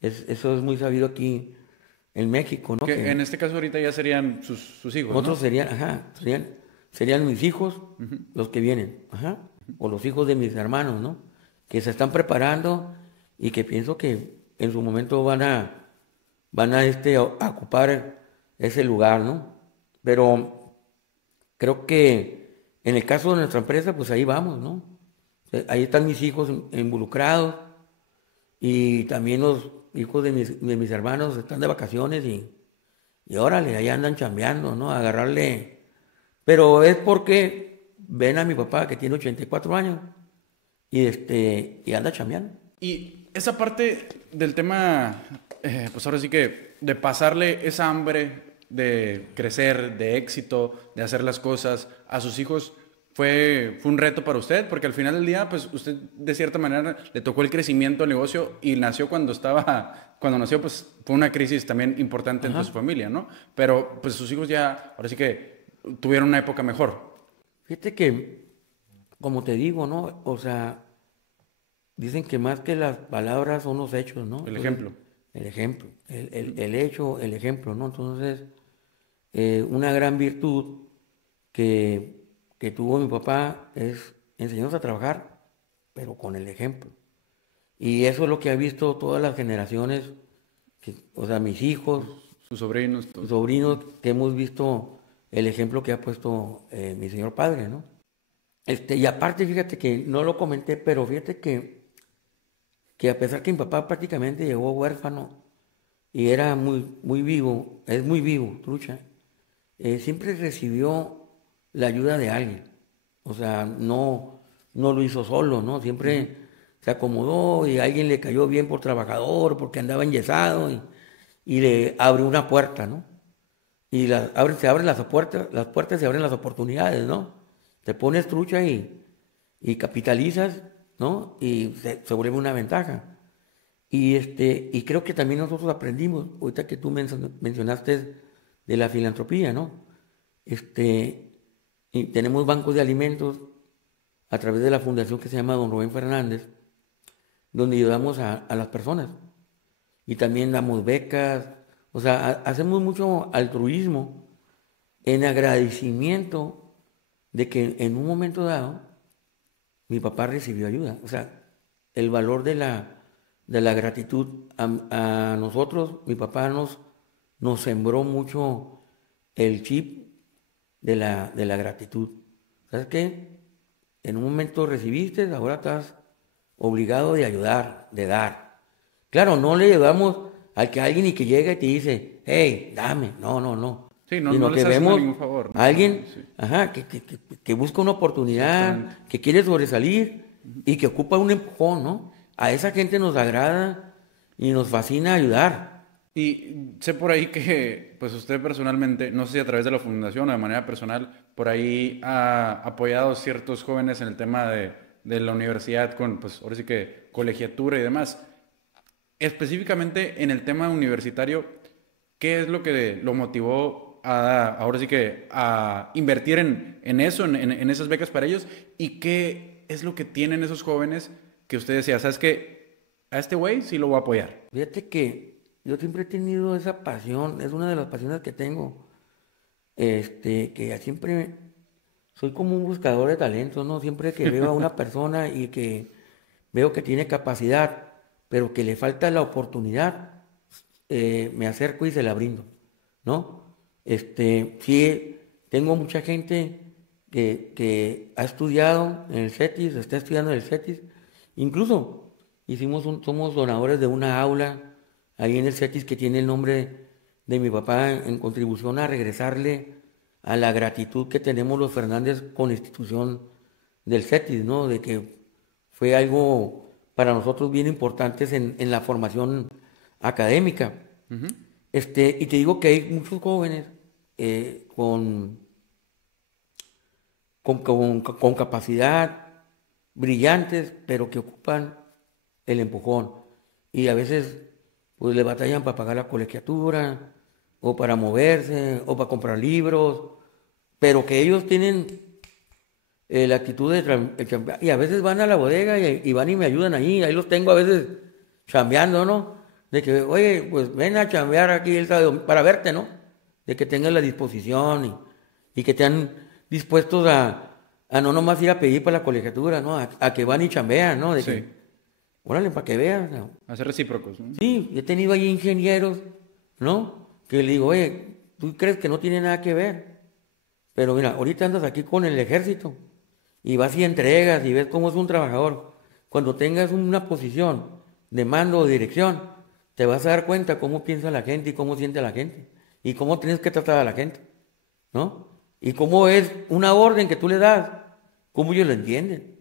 Eso es muy sabido aquí en México, ¿no? Que en Que este caso ahorita ya serían sus hijos, otros ¿no? serían, ajá, serían mis hijos los que vienen, ajá, o los hijos de mis hermanos, ¿no? Que se están preparando y que pienso que en su momento van a ocupar ese lugar, ¿no? Pero creo que en el caso de nuestra empresa, pues ahí vamos, ¿no? Ahí están mis hijos involucrados y también los hijos de mis hermanos están de vacaciones y órale, ahí andan chambeando, ¿no? Agarrarle. Pero es porque ven a mi papá que tiene 84 años y anda chambeando. Y esa parte del tema, pues ahora sí que de pasarle esa hambre de crecer, de éxito, de hacer las cosas a sus hijos, fue un reto para usted, porque al final del día, pues usted de cierta manera le tocó el crecimiento al negocio y nació cuando nació, pues fue una crisis también importante entre su Ajá. familia, ¿no? Pero pues sus hijos ya, ahora sí que tuvieron una época mejor. Fíjate que, como te digo, ¿no? O sea, dicen que más que las palabras son los hechos, ¿no? El Entonces, ejemplo. el ejemplo, el hecho, el ejemplo, ¿no? Entonces, una gran virtud que tuvo mi papá es enseñarnos a trabajar, pero con el ejemplo. Y eso es lo que ha visto todas las generaciones, o sea, mis hijos, Sus sobrinos, mis todo. sobrinos, que hemos visto el ejemplo que ha puesto mi señor padre, ¿no? Y aparte, fíjate que no lo comenté, pero fíjate que a pesar que mi papá prácticamente llegó huérfano y era muy vivo, es muy vivo, trucha, siempre recibió la ayuda de alguien. O sea, no lo hizo solo, ¿no? Siempre se acomodó y alguien le cayó bien por trabajador, porque andaba enyesado y le abrió una puerta, ¿no? Y se abren las puertas se abren las oportunidades, ¿no? Te pones trucha y capitalizas, ¿no? Y se vuelve una ventaja. Y creo que también nosotros aprendimos, ahorita que tú mencionaste de la filantropía, ¿no? Y tenemos bancos de alimentos a través de la fundación que se llama Don Rubén Fernández, donde ayudamos a las personas. Y también damos becas, o sea, hacemos mucho altruismo en agradecimiento de que en un momento dado mi papá recibió ayuda. O sea, el valor de la gratitud a nosotros, mi papá nos sembró mucho el chip de la gratitud. ¿Sabes qué? En un momento recibiste, ahora estás obligado de ayudar, de dar. Claro, no le ayudamos al que alguien y que llega y te dice, hey, dame. No, no, no. Sí, no, no Sino les que está haciendo vemos ningún favor, a ¿no? alguien, Sí, ajá, que busca una exactamente. oportunidad, que quiere sobresalir y que ocupa un empujón, ¿no? A esa gente nos agrada y nos fascina ayudar. Y sé por ahí que, pues usted personalmente, no sé si a través de la fundación o de manera personal, por ahí ha apoyado a ciertos jóvenes en el tema de la universidad con, pues ahora sí que colegiatura y demás. Específicamente en el tema universitario, ¿qué es lo que lo motivó ahora sí que a invertir en eso, en esas becas para ellos? ¿Y qué es lo que tienen esos jóvenes que usted decía, sabes que a este güey sí lo voy a apoyar? Fíjate que yo siempre he tenido esa pasión, es una de las pasiones que tengo, que siempre soy como un buscador de talentos, ¿no? Siempre que veo a una persona y que veo que tiene capacidad, pero que le falta la oportunidad, me acerco y se la brindo, ¿no? Sí, tengo mucha gente que ha estudiado en el CETIS, está estudiando en el CETIS, incluso somos donadores de una aula ahí en el CETIS que tiene el nombre de mi papá en contribución a regresarle a la gratitud que tenemos los Fernández con la institución del CETIS, ¿no? De que fue algo para nosotros bien importante en la formación académica. Y te digo que hay muchos jóvenes con con capacidad, brillantes, pero que ocupan el empujón. Y a veces pues le batallan para pagar la colegiatura, o para moverse, o para comprar libros, pero que ellos tienen la actitud de chambear. Y a veces van a la bodega y van y me ayudan ahí los tengo a veces chambeando, ¿no? De que, oye, pues ven a chambear aquí el sábado para verte, ¿no? De que tengan la disposición y que estén dispuestos a no nomás ir a pedir para la colegiatura, ¿no? A que van y chambean, ¿no? De Sí, que, órale, para que veas, ¿no? a ser recíprocos, ¿no? Sí, he tenido ahí ingenieros, ¿no? Que le digo, oye, ¿tú crees que no tiene nada que ver? Pero mira, ahorita andas aquí con el ejército y vas y entregas y ves cómo es un trabajador. Cuando tengas una posición de mando o dirección, te vas a dar cuenta cómo piensa la gente y cómo siente la gente y cómo tienes que tratar a la gente, ¿no? Y cómo es una orden que tú le das, cómo ellos lo entienden.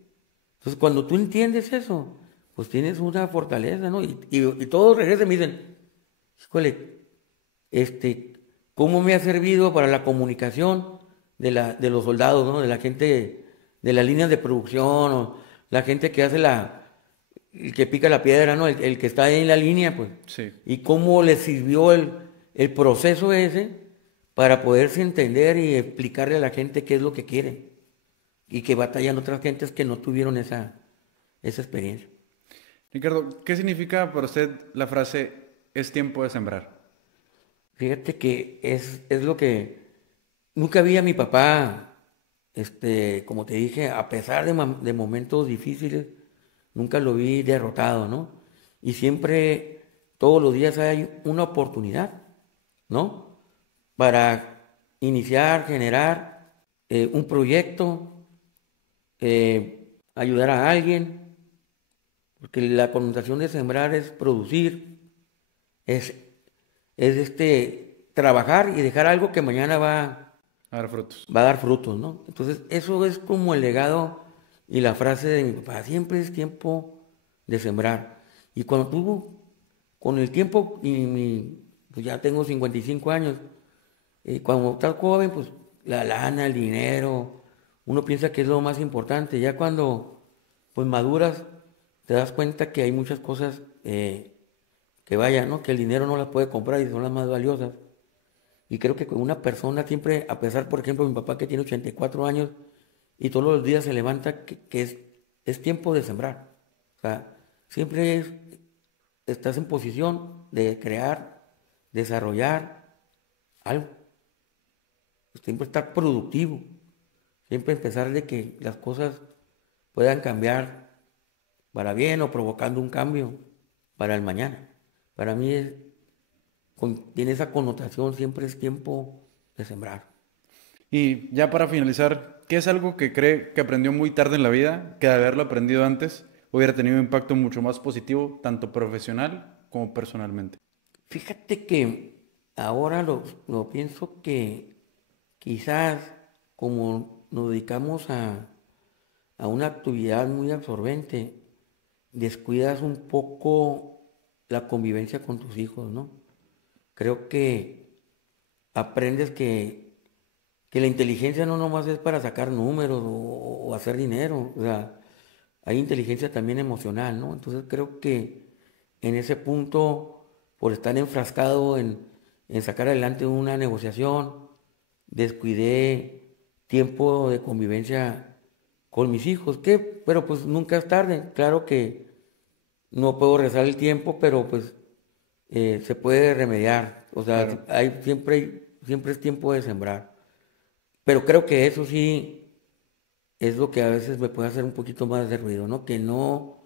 Entonces, cuando tú entiendes eso, pues tienes una fortaleza, ¿no? Y todos regresan y me dicen, híjole, este, ¿cómo me ha servido para la comunicación de los soldados, ¿no? De la gente de las líneas de producción o la gente que hace el que pica la piedra, ¿no? El que está ahí en la línea, pues. Sí. Y cómo les sirvió el proceso ese para poderse entender y explicarle a la gente qué es lo que quieren y que batallan otras gentes que no tuvieron esa experiencia. Ricardo, ¿qué significa para usted la frase es tiempo de sembrar? Fíjate que es lo que nunca vi a mi papá, como te dije, a pesar de momentos difíciles, nunca lo vi derrotado, ¿no? Y siempre, todos los días hay una oportunidad, ¿no? Para iniciar, generar un proyecto ayudar a alguien, porque la connotación de sembrar es producir, es, trabajar y dejar algo que mañana A dar frutos. va a dar frutos, ¿no? Entonces, eso es como el legado y la frase de mi papá, siempre es tiempo de sembrar. Y cuando tú, con el tiempo, pues ya tengo 55 años, cuando estás joven, pues la lana, el dinero, uno piensa que es lo más importante. Ya cuando pues maduras, te das cuenta que hay muchas cosas que vayan, ¿no? Que el dinero no las puede comprar y son las más valiosas. Y creo que con una persona siempre, a pesar, por ejemplo, mi papá que tiene 84 años y todos los días se levanta, que es tiempo de sembrar. O sea, siempre estás en posición de crear, desarrollar algo. Siempre estar productivo. Siempre empezar de que las cosas puedan cambiar para bien o provocando un cambio para el mañana. Para mí tiene esa connotación, siempre es tiempo de sembrar. Y ya para finalizar, ¿qué es algo que cree que aprendió muy tarde en la vida, que de haberlo aprendido antes hubiera tenido un impacto mucho más positivo, tanto profesional como personalmente? Fíjate que ahora lo pienso que quizás como nos dedicamos a una actividad muy absorbente, descuidas un poco la convivencia con tus hijos, ¿no? Creo que aprendes que la inteligencia no nomás es para sacar números o hacer dinero, o sea, hay inteligencia también emocional, ¿no? Entonces creo que en ese punto, por estar enfrascado en sacar adelante una negociación, descuidé tiempo de convivencia con mis hijos, pero pues nunca es tarde, claro que no puedo rezar el tiempo, pero pues se puede remediar, o Claro. sea, siempre es tiempo de sembrar. Pero creo que eso sí es lo que a veces me puede hacer un poquito más de ruido, ¿no? Que no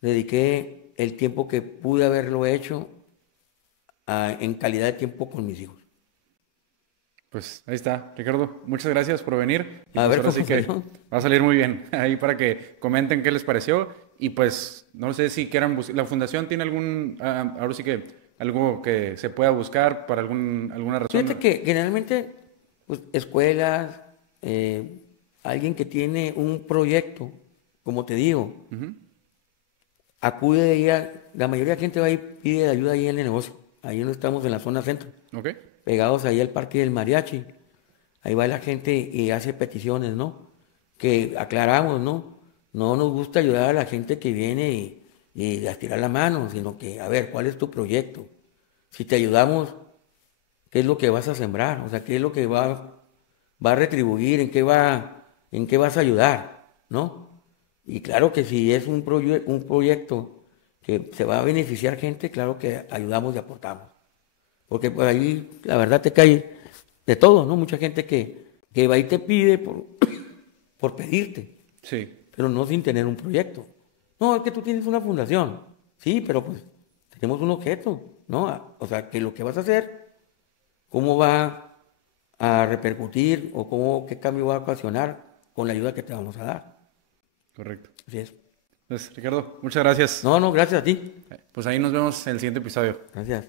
dediqué el tiempo que pude haberlo hecho en calidad de tiempo con mis hijos. Pues ahí está, Ricardo. Muchas gracias por venir. Y A pues ver ahora cómo sí salió. que va a salir muy bien. Ahí para que comenten qué les pareció. Y pues no sé si quieran buscar. ¿La fundación tiene ahora sí que algo que se pueda buscar para alguna Fíjate razón? que generalmente, pues, escuelas, alguien que tiene un proyecto, como te digo, Ujú. acude ahí la mayoría de la gente va y pide ayuda ahí en el negocio. Ahí no estamos en la zona centro, Ok, pegados ahí al parque del mariachi. Ahí va la gente y hace peticiones, ¿no? Que aclaramos, ¿no? No nos gusta ayudar a la gente que viene y a tirar la mano, sino que, a ver, ¿cuál es tu proyecto? Si te ayudamos, ¿qué es lo que vas a sembrar? O sea, ¿qué es lo que va a retribuir? ¿En qué vas a ayudar? ¿No? Y claro que si es un proyecto que se va a beneficiar gente, claro que ayudamos y aportamos. Porque por ahí, la verdad, te cae de todo, ¿no? Mucha gente que va y te pide por pedirte, sí, pero no sin tener un proyecto. No, es que tú tienes una fundación. Sí, pero pues tenemos un objeto, ¿no? O sea, que lo que vas a hacer, cómo va a repercutir o qué cambio va a ocasionar con la ayuda que te vamos a dar. correcto. Así es. Pues Ricardo, muchas gracias. No, no, gracias a ti. Pues ahí nos vemos en el siguiente episodio. Gracias.